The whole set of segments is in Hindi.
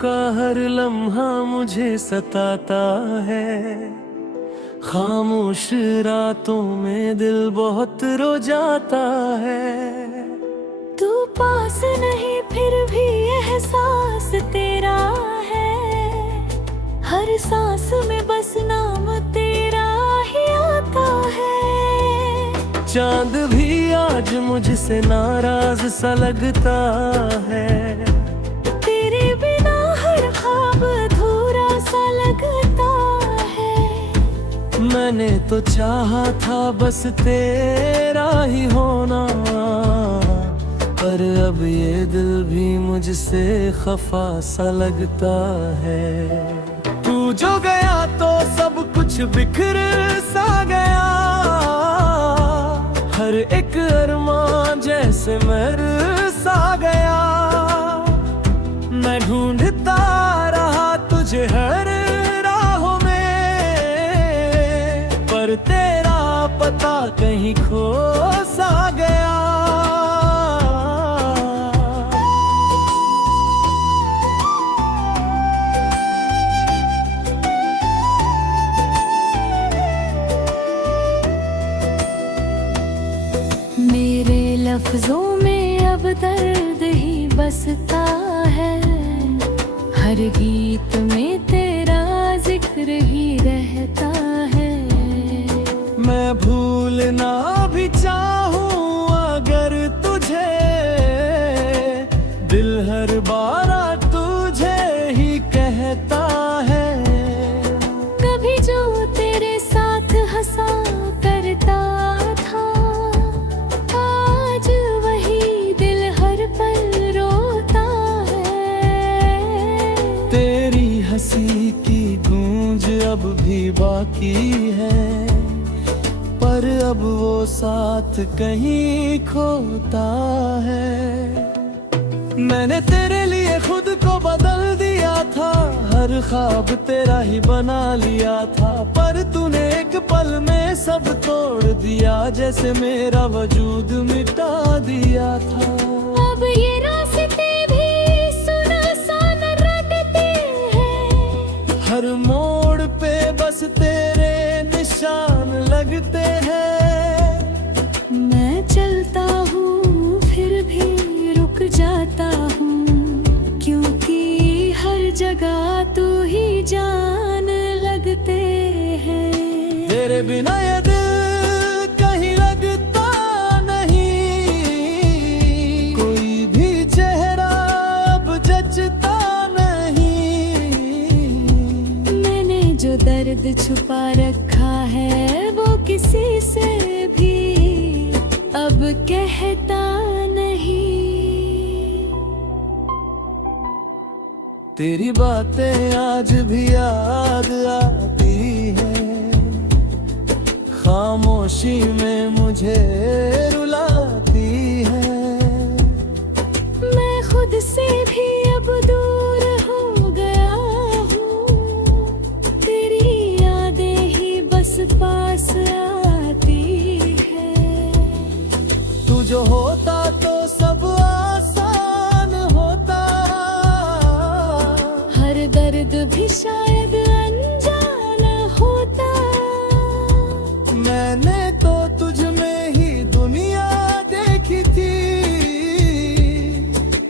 का हर लम्हा मुझे सताता है। खामोश रातों में दिल बहुत रो जाता है। तू पास नहीं फिर भी एहसास तेरा है। हर सांस में बस नाम तेरा ही आता है। चांद भी आज मुझसे नाराज सा लगता है। तेरे बिना हर ख्वाब अधूरा सा लगता है। मैंने तो चाहा था बस तेरा ही होना, पर अब ये दिल भी मुझसे खफा सा लगता है। तू जो गया तो सब कुछ बिखर सा गया। हर एक अरमान जैसे मर सा गया। मैं ढूंढता रहा तुझे हर राहों में, पर तेरा पता कहीं खो सा गया। मेरे लफ्जों में अब दर्द ही बसता है। हर गीत में तेरा जिक्र ही रहता है। मैं भूलना भी चाहूं अगर तुझे, दिल हर बार तुझे ही कहता है। कभी जो तेरे साथ हंसा करता था, आज वही दिल हर पल रोता है। तेरी हंसी की गूंज अब भी बाकी है, पर अब वो साथ कहीं खोता है। मैंने तेरे लिए खुद को बदल दिया था। हर ख्वाब तेरा ही बना लिया था, पर तूने एक पल में सब तोड़ दिया। जैसे मेरा वजूद मिटा दिया था। अब ये रास्ते भी सुनसान रटते हैं। हर मोड़ पे बस तेरे निशान लगते हैं। मैं चलता हूँ फिर भी रुक जाता हूँ, क्योंकि हर जगह तू ही जान लगते हैं। तेरे बिना ये दिल कहीं लगता नहीं। कोई भी चेहरा अब जचता नहीं। मैंने जो दर्द छुपा रखा है वो किसी से भी अब कहता नहीं। तेरी बातें आज भी याद आती है। खामोशी में मुझे रुलाती है। मैं खुद से भी अब दूर हो गया हूँ। तेरी यादें ही बस पास आती है। तू जो होता तो सब आसान होता। हर दर्द भी शायद अनजान होता। मैंने तो तुझ में ही दुनिया देखी थी।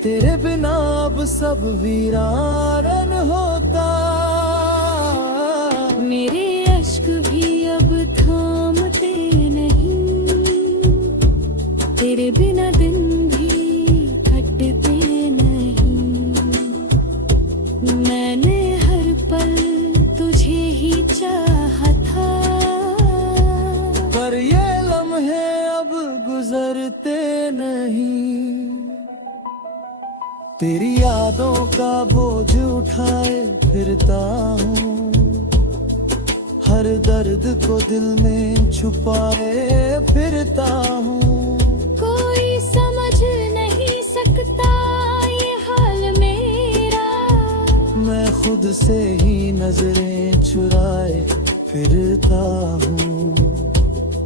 तेरे बिना अब सब वीरान होता। मेरे अश्क भी अब थामते नहीं। तेरे बिना दिन भी कटते नहीं। मैंने हर पल तुझे ही चाहा था, पर ये लम्हे अब गुजरते नहीं। तेरी यादों का बोझ उठाए फिरता हूँ। हर दर्द को दिल में छुपाए फिरता हूँ। कोई समझ नहीं सकता ये हाल मेरा। मैं खुद से ही नजरें चुराए फिरता हूँ।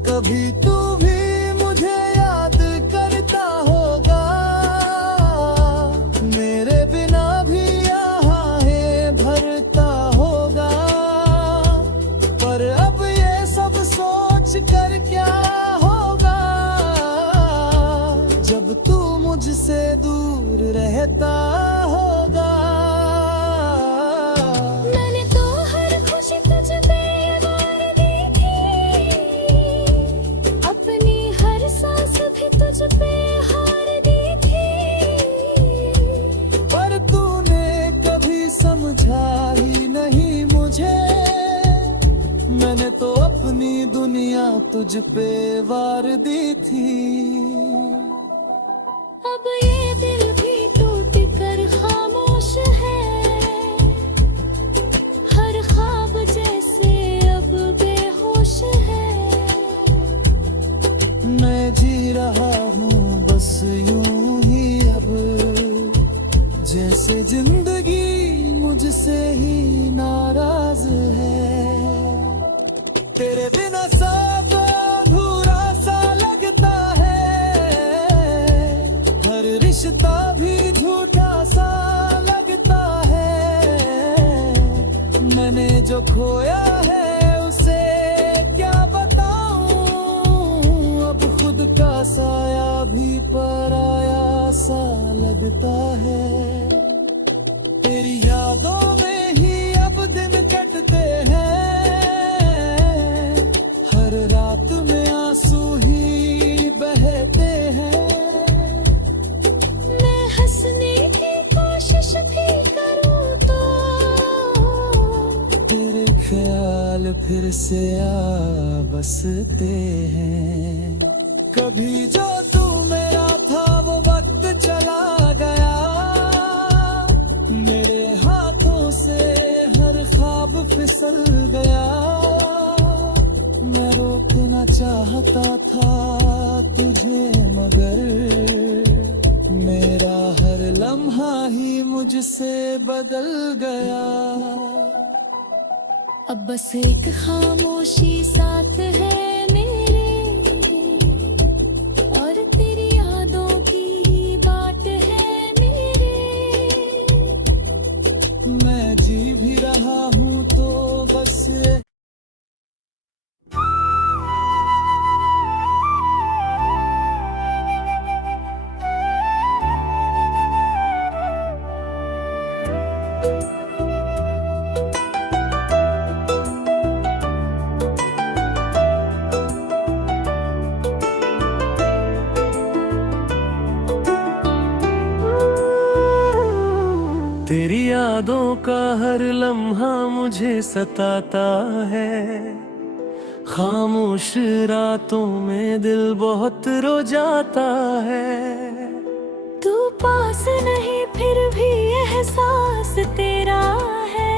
कभी तू भी मुझे याद करता होगा। मेरे बिना भी यहाँ मुझसे दूर रहता होगा। मैंने तो हर खुशी तुझ पे वार दी थी, अपनी हर सांस भी तुझ पे हार दी थी। पर तूने कभी समझा ही नहीं मुझे, मैंने तो अपनी दुनिया तुझ पे वार दी थी। अब ये दिल भी टूट कर खामोश है, हर ख्वाब जैसे अब बेहोश है। मैं जी रहा हूँ बस यूं ही अब, जैसे जिंदगी मुझसे ही नाराज है। तेरे बिना सब अधूरा सा लगता है, हर रिश्ता भी झूठा सा लगता है। मैंने जो खोया है उसे क्या बताऊं, अब खुद का साया भी पराया सा लगता है। तेरी यादों में ही अब दिन कटते हैं, हर रात में आंसू ही बहते हैं। मैं हंसने की कोशिश भी करूं तो तेरे ख्याल फिर से आ बसते हैं। कभी जो तू मेरा था वो वक्त चला गया, मेरे हाथों से हर ख्वाब फिसल गया। मैं रोकना चाहता था तुझे मगर मेरा हर लम्हा ही मुझसे बदल गया। अब बस एक खामोशी साथ है मेरे, और तेरी यादों की ही बाट है मेरे। मैं जी भी रहा हूँ तो बस तेरी यादों का हर लम्हा मुझे सताता है। खामोश रातों में दिल बहुत रो जाता है। तू पास नहीं फिर भी एहसास तेरा है,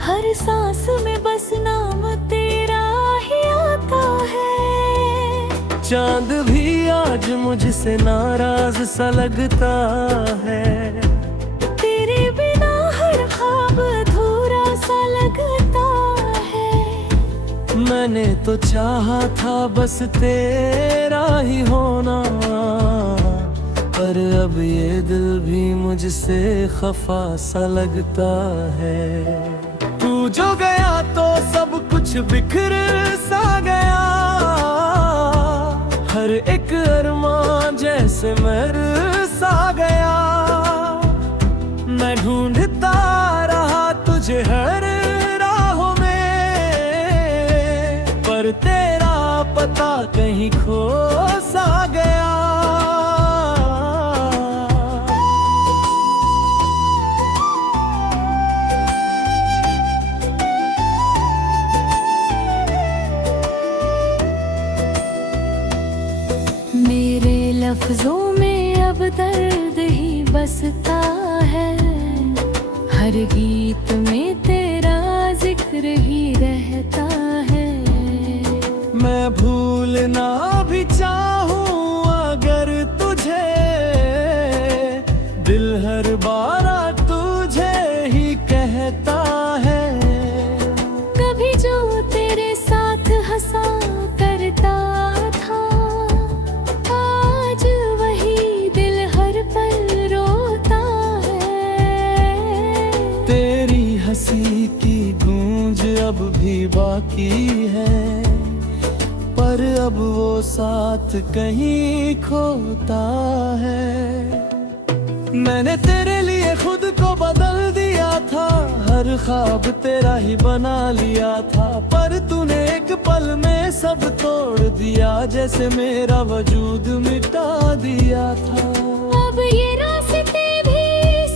हर सांस में बस नाम तेरा ही आता है। चांद भी आज मुझसे नाराज सा लगता है, तेरे बिना हर ख्वाब अधूरा सा लगता है। मैंने तो चाहा था बस तेरा ही होना, पर अब ये दिल भी मुझसे खफा सा लगता है। तू जो गया तो सब कुछ बिखर सा गया, हर एक अरमान जैसे मर सा गया। मैं ढूंढता रहा तुझे हर राहों में, पर तेरा पता कहीं खो सा गया। मेरे लफ्जों में अब दर्द ही बसता है, हर गीत में तेरा जिक्र ही रहता है। मैं भूलना भी चाहूं अगर तुझे, दिल हर बार तुझे ही कहता है। कभी जो तेरे साथ हंसा करता था, आज वही दिल हर पल रोता है। तेरी हंसी की गूंज अब भी बाकी है, पर पर अब वो साथ कहीं खोता है। मैंने तेरे लिए खुद को बदल दिया था, हर ख्वाब तेरा ही बना लिया था, पर तूने एक पल में सब तोड़ दिया, जैसे मेरा वजूद मिटा दिया था। अब ये रास्ते भी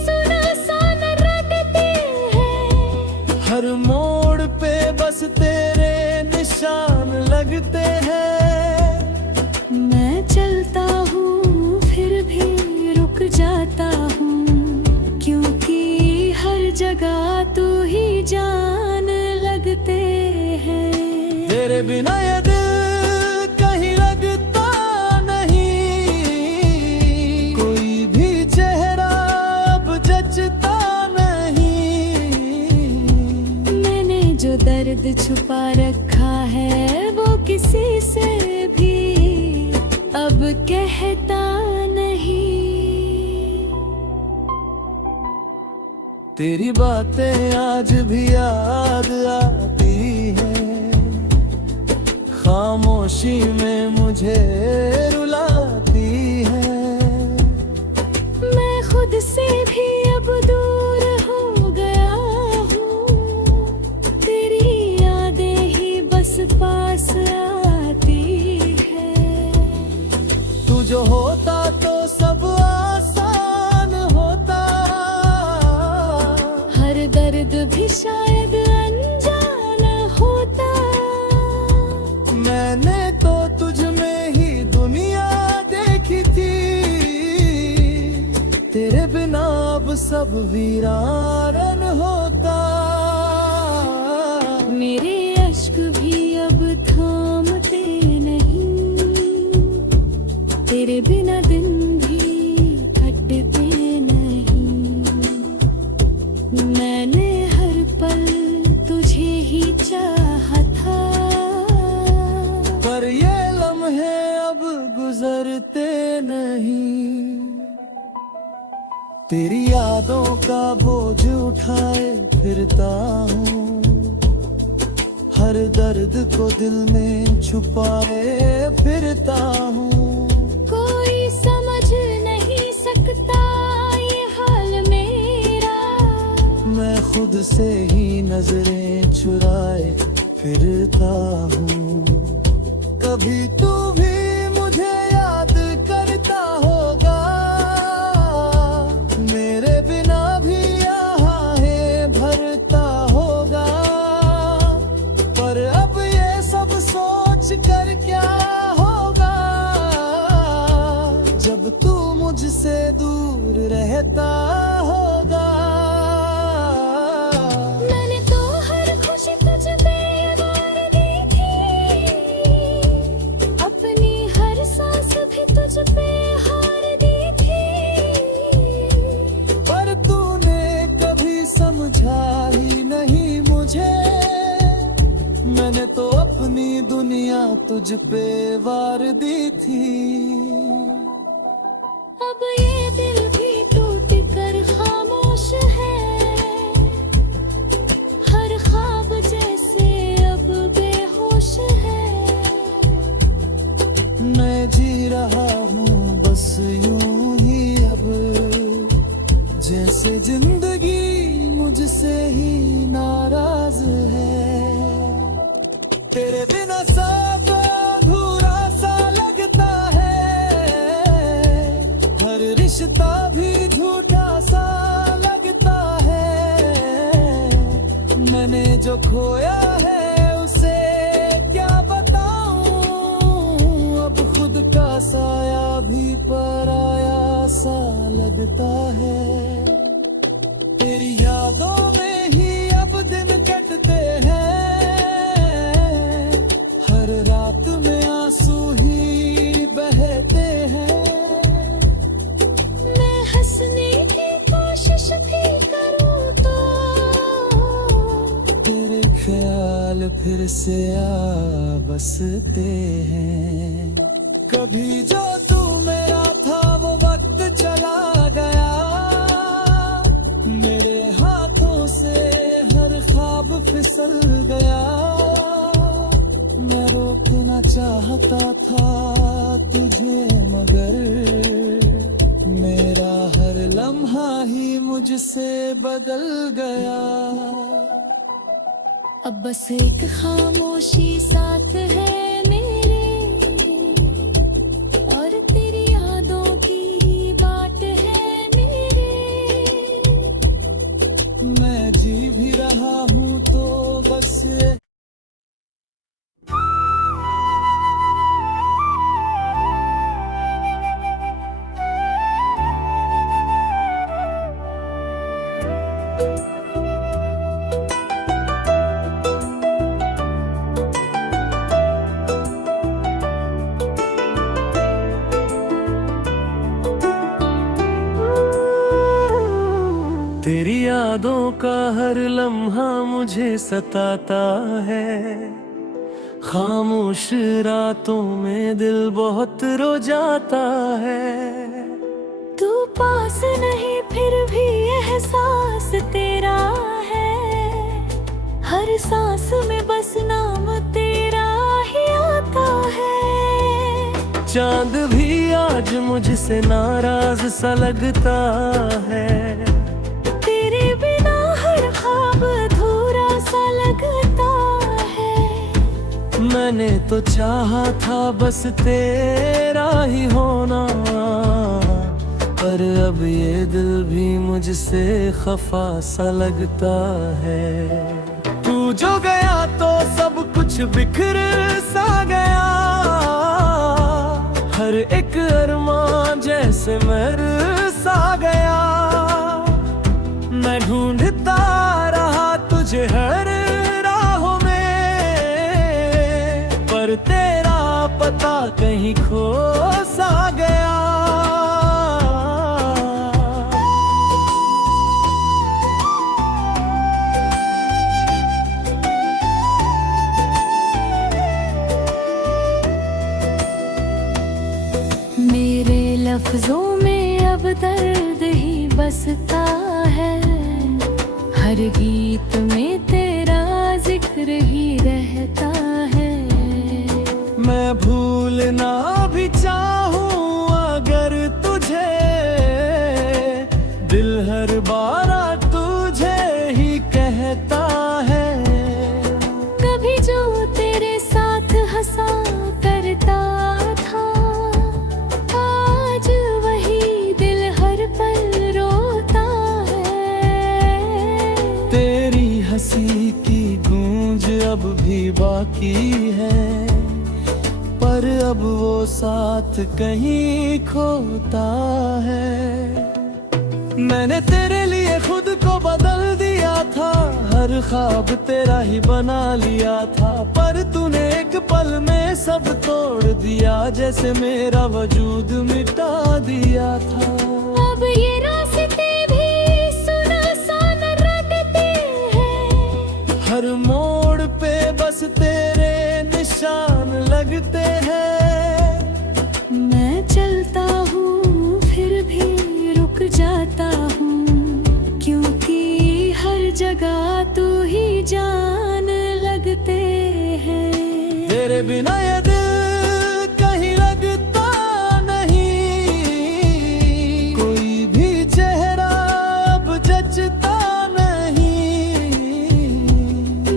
सुनसान रटते हैं, हर मोड़ पे बस तेरे निशान लगते हैं। मैं चलता हूँ फिर भी रुक जाता हूँ, क्योंकि हर जगह तू ही जान लगते हैं। तेरे बिना ये दिल कहीं लगता नहीं, कोई भी चेहरा अब जचता नहीं। मैंने जो दर्द छुपा रखा है वो किसी से भी अब कहता नहीं। तेरी बातें आज भी याद आती हैं, खामोशी में मुझे रुलाती है। मैं खुद से भी अब दूर हो गया हूँ, तेरी यादें ही बस पास आती है। तू जो होता तो सब आसान होता, हर दर्द भी शायद अनजान होता। मैंने तो तुझ में ही दुनिया देखी थी, तेरे बिना अब सब वीरान होता। मेरे अश्क भी अब थामते नहीं, तेरे बिना दिन भी कटते नहीं। मैंने हर पल तुझे ही चाहा था, पर ये लम्हे अब गुजरते नहीं। तेरी यादों का बोझ उठाए फिरता हूँ, हर दर्द को दिल में छुपाए फिरता हूँ। कोई समझ नहीं सकता ये हाल मेरा, मैं खुद से ही नजरें चुराए फिरता हूँ। कभी तू भी मुझे याद करता होगा, मेरे बिना भी यहाँ है भरता होगा। पर अब ये सब सोच कर क्या होगा, जब तू मुझसे दूर रहता होगा। मैंने तो हर खुशी तुझ पे वार दी थी, अपनी हर सांस भी तुझ पे हार दी थी। पर तूने कभी समझा ही नहीं मुझे, मैंने तो अपनी दुनिया तुझ पे वार दी थी। अब ये दिल भी टूट कर खामोश है, हर ख्वाब जैसे अब बेहोश है। मैं जी रहा हूँ बस यूं ही अब, जैसे जिंदगी मुझसे ही नाराज है। तेरे बिना सब अधूरा सा लगता है, हर रिश्ता भी झूठा सा लगता है। मैंने जो खोया है उसे क्या बताऊं, अब खुद का साया भी पराया सा लगता है। तेरी यादों में ही अब दिन कटते हैं, हर रात में आंसू ही बहते हैं। मैं हंसने की कोशिश भी करूं तो तेरे ख्याल फिर से आ बसते हैं। कभी जो तू मेरा था वो वक्त चला गया, मेरे हाथों से हर ख्वाब फिसल गया। मैं रो रोकना चाहता था तुझे, मगर मेरा हर लम्हा ही मुझसे बदल गया। अब बस एक खामोशी साथ है मेरे, और तेरी यादों की ही बाट है मेरे। मैं जी भी रहा हूँ तो बस तेरी यादों का हर लम्हा मुझे सताता है। खामोश रातों में दिल बहुत रो जाता है। तू पास नहीं फिर भी एहसास तेरा है, हर सांस में बस नाम तेरा ही आता है। चांद भी आज मुझसे नाराज सा लगता है। तेरे बिना हर ख्वाब अधूरा सा लगता है। मैंने तो चाहा था बस तेरा ही होना, पर अब ये दिल भी मुझसे खफा सा लगता है। तू जो गया तो सब कुछ बिखर सा गया, हर एक अरमान जैसे मर सा गया। मैं ढूंढता रहा तुझे हर राहों में, पर तेरा पता कहीं खो सा गया। मेरे लफ्जों में अब दर्द ही बसता है, हर गीत में तेरा जिक्र ही रहता है। मैं भूलना भी चाहूं अगर तुझे, दिल हर बार तुझे ही कहता है। कभी जो तेरे साथ हंसा करता था, आज वही दिल हर पल रोता है। तेरी हंसी की गूंज अब भी बाकी है, पर अब वो साथ कहीं खोता है। मैंने तेरे लिए खुद को बदल दिया था, हर ख्वाब तेरा ही बना लिया था, पर तूने एक पल में सब तोड़ दिया, जैसे मेरा वजूद मिटा दिया था। अब ये रास्ते भी सुनसान रटते हैं, हर मोड़ पे बस तेरे निशान लगते हैं। मैं चलता हूँ फिर भी रुक जाता हूँ, क्योंकि हर जगह तू ही जान लगते हैं। तेरे बिना ये दिल कहीं लगता नहीं, कोई भी चेहरा अब जचता नहीं।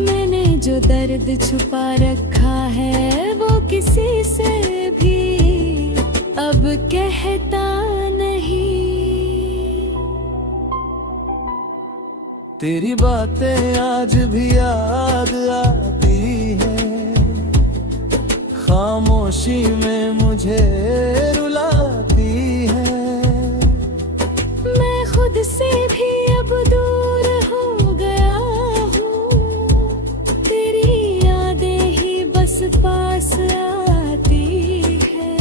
मैंने जो दर्द छुपा रखा है वो किसी से भी अब कहता नहीं। तेरी बातें आज भी याद आती हैं, खामोशी में मुझे रुलाती है। मैं खुद से भी अब दूर हो गया हूँ, तेरी यादें ही बस पास आती है।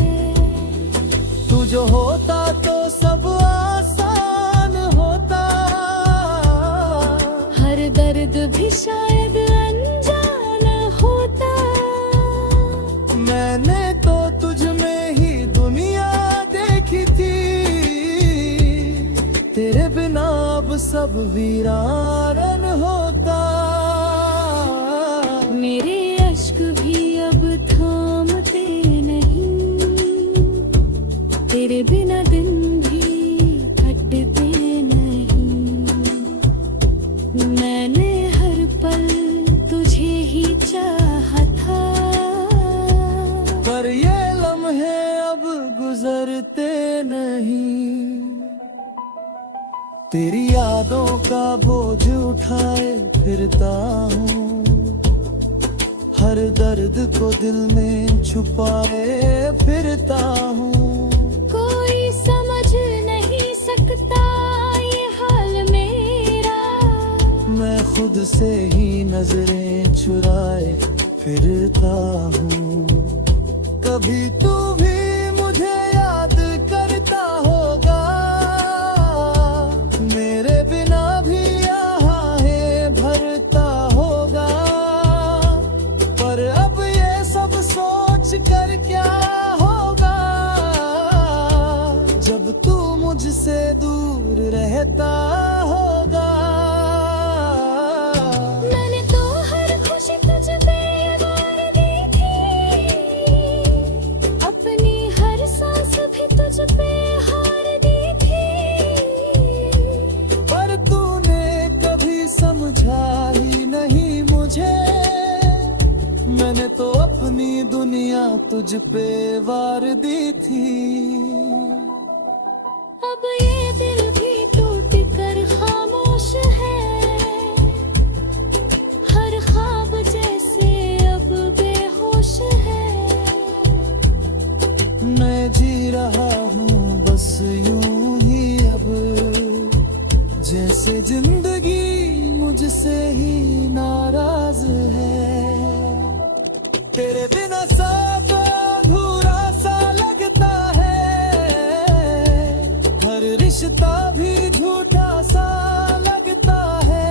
तू जो होता तो सब आसान होता, हर दर्द भी शायद अनजाना होता। मैंने तो तुझ में ही दुनिया देखी थी, तेरे बिना अब सब वीरान होता। मेरे अश्क भी अब थम लम्हे अब गुजरते नहीं, तेरी यादों का बोझ उठाए फिरता हूँ, हर दर्द को दिल में छुपाए फिरता हूँ। कोई समझ नहीं सकता ये हाल मेरा, मैं खुद से ही नजरें चुराए फिरता हूँ। कभी तू भी मुझे याद करता होगा, मेरे बिना भी यहाँ है भरता होगा, पर अब ये सब सोच कर क्या होगा, जब तू मुझसे दूर रहता होगा। मैंने तो हर खुशी तुझ पे वार दी थी, अपनी हर सांस भी तुझ पे हार दी थी, पर तूने कभी समझा ही नहीं मुझे, मैंने तो अपनी दुनिया तुझ पे वार दी थी। अब ये दिल भी टूट कर खामोश है, हर ख्वाब जैसे अब बेहोश है। मैं जी रहा हूँ बस यूं ही अब, जैसे जिंदगी मुझसे ही नाराज है। तेरे बिना सब अधूरा सा लगता है, हर रिश्ता भी झूठा सा लगता है।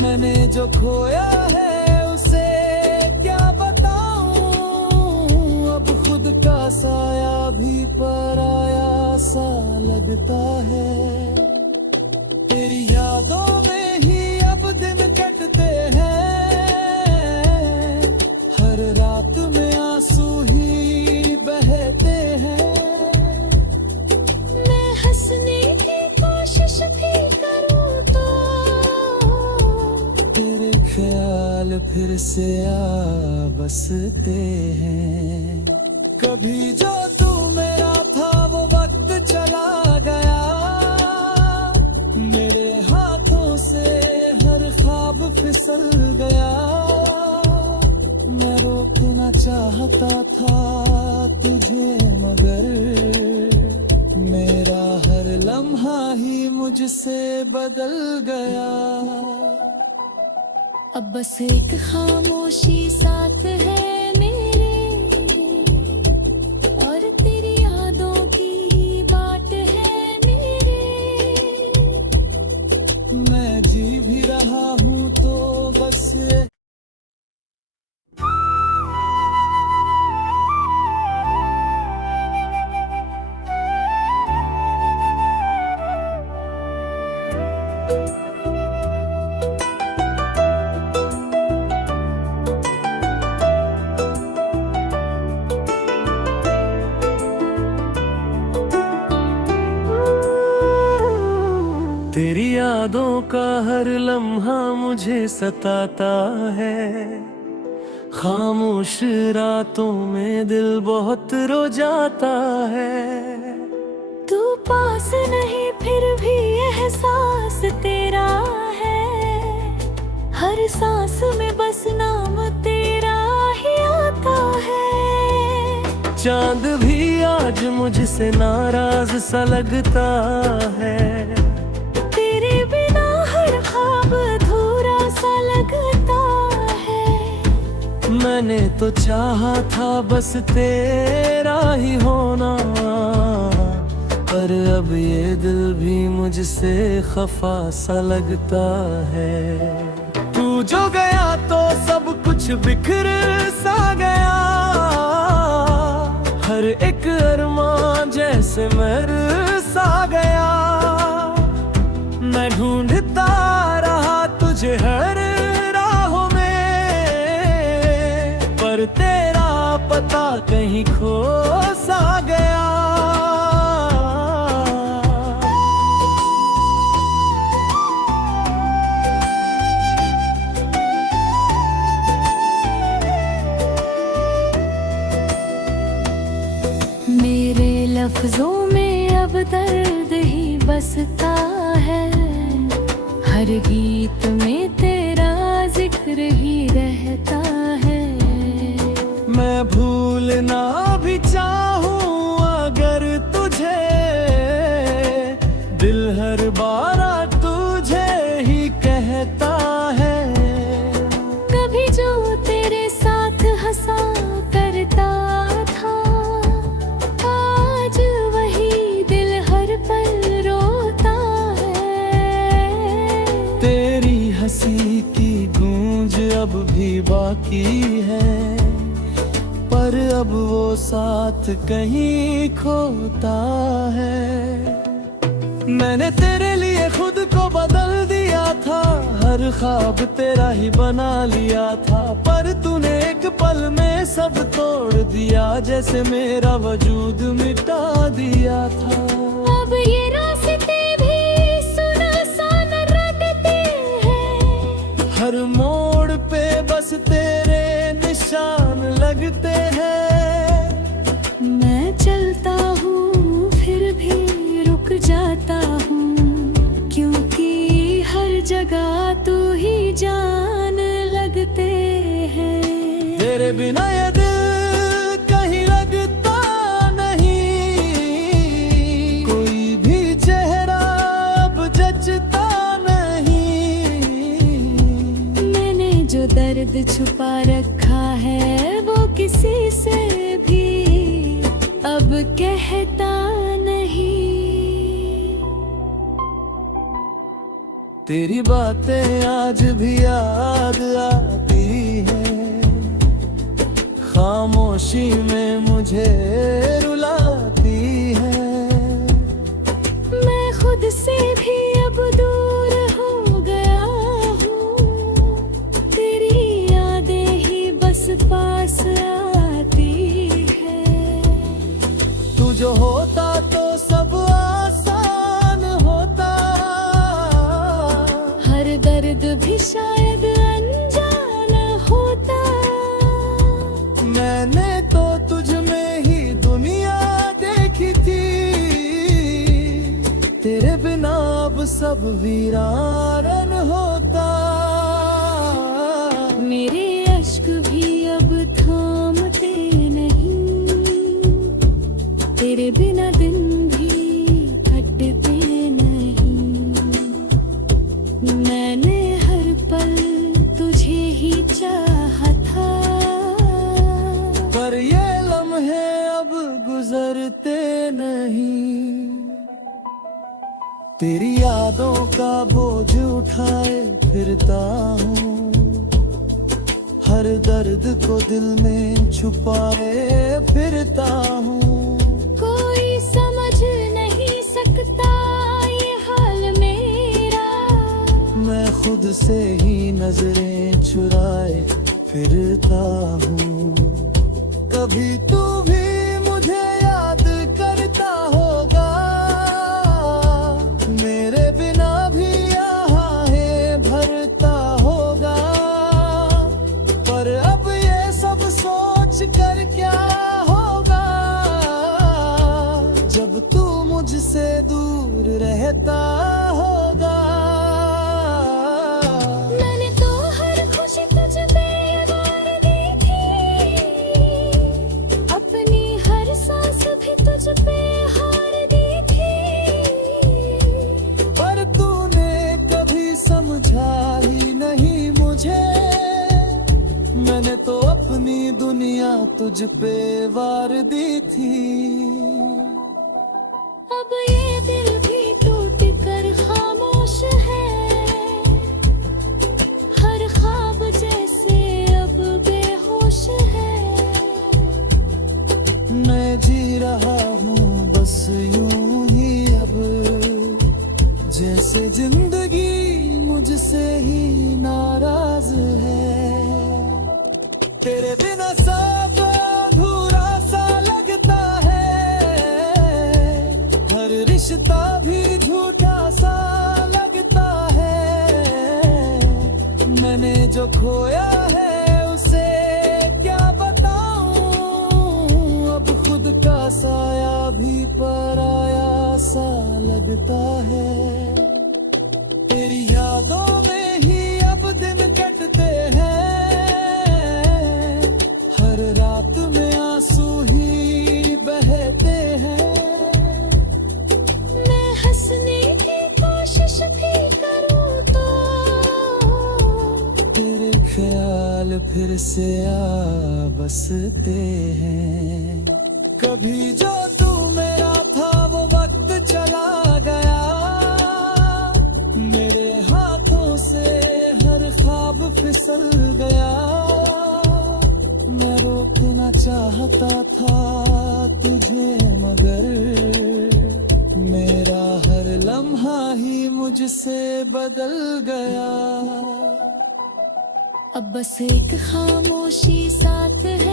मैंने जो खोया है उसे क्या बताऊं, अब खुद का साया भी पराया सा लगता है। तेरी यादों में ही अब दिन कटते हैं, हर रात में आंसू ही बहते हैं। मैं हंसने की कोशिश भी करूं तो तेरे ख्याल फिर से आ बसते हैं। कभी जो तू मेरा था वो वक्त चला गया, मेरे हाथों से हर ख्वाब फिसल गया। मैं रोकना चाहता था तुझे मगर मेरा हर लम्हा ही मुझसे बदल गया। अब बस एक खामोशी साथ है मेरे, और तेरी यादों की ही बात है मेरे। मैं जी भी रहा हूँ तो बस तेरी यादों का हर लम्हा मुझे सताता है। खामोश रातों में दिल बहुत रो जाता है। तू पास नहीं फिर भी एहसास तेरा है, हर सांस में बस नाम तेरा ही आता है। चांद भी आज मुझसे नाराज सा लगता है, तेरे बिना हर ख्वाब अधूरा सा लगता है। मैंने तो चाहा था बस तेरा ही होना, पर अब ये दिल भी मुझसे खफा सा लगता है। तू जो गया तो सब कुछ बिखर सा गया, हर एक अरमान जैसे मर सा गया। मैं ढूंढता रहा तुझे हर राहों में, पर तेरा पता कहीं खो सा गया। लफ्जों में अब दर्द ही बसता है, हर गीत में तेरा जिक्र ही रहता है। मैं भूलना भी चाहूं अगर तुझे, दिल हर बार तुझे ही कहता है। कभी जो तेरे साथ हंसा करता था, आज वही दिल हर पल रोता है। तेरी हंसी की गूंज अब भी बाकी है, पर अब वो साथ कहीं खोता है। मैंने तेरे लिए खुद को बदल दिया था, हर ख्वाब तेरा ही बना लिया था, पर तूने एक पल में सब तोड़ दिया, जैसे मेरा वजूद मिटा दिया था। अब ये रास्ते भी सुनसान रटते हैं, हर मोड़ पे बस तेरे निशान लगते हैं। मैं चलता हूँ फिर भी रुक जाता हूँ, क्योंकि हर जगह तू ही जान लगते हैं। तेरे बिना ये दिल कहीं लगता नहीं, कोई भी चेहरा अब जचता नहीं। मैंने जो दर्द छुपा रखा है वो किसी से भी अब कहता नहीं। तेरी बातें आज भी याद आती है, खामोशी में मुझे रुलाती है। मैं खुद से भी अब दूर हो गया हूँ, तेरी यादें ही बस पास आती है। तू जो होता तो सब आसान होता, हर दर्द भी शायद अनजान होता। मैंने तो तुझ में ही दुनिया देखी थी, तेरे बिना अब सब वीरान होता। मेरे अश्क भी अब थामते नहीं, तेरे बिना दिन भी कटते नहीं। मैंने हर पल तुझे ही चाहा था, पर ये लम्हे अब गुजरते नहीं। तेरी यादों का बोझ उठाए फिरता हूँ, हर दर्द को दिल में छुपाए फिरता हूँ। कोई समझ नहीं सकता ये हाल मेरा, मैं खुद से ही नजरें चुराए फिरता हूँ। कभी तू भी मुझे याद करता होगा, मेरे बिना भी यहाँ है भरता होगा। पर अब ये सब सोच कर क्या होगा, जब तू मुझसे दूर रहता होगा। मैंने तो हर खुशी तुझ पे वार दी थी, अपनी हर सांस भी तुझ पे हार दी थी। पर तूने कभी समझा ही नहीं मुझे, मैंने तो अपनी दुनिया तुझ पे वार दी थी। अब ये दिल भी टूट कर खामोश है, हर ख्वाब जैसे अब बेहोश है। मैं जी रहा हूँ बस यूं ही अब, जैसे जिंदगी मुझसे ही नाराज है। तेरे बिना सब अधूरा सा लगता है, हर रिश्ता भी झूठा सा लगता है। मैंने जो खोया है उसे क्या बताऊं, अब खुद का साया भी पर आया सा लगता है। तेरी यादों में ही अब दिन कटते हैं, हर रात में आंसू ही बहते हैं। मैं हंसने की कोशिश भी करूं तो तेरे ख्याल फिर से आ बसते हैं। कभी जो तू मेरा था वो वक्त चला गया, मेरे हाथों से हर ख्वाब फिसल गया। मैं रोकना चाहता था तुझे मगर मेरा हर लम्हा ही मुझसे बदल गया। अब बस एक खामोशी साथ है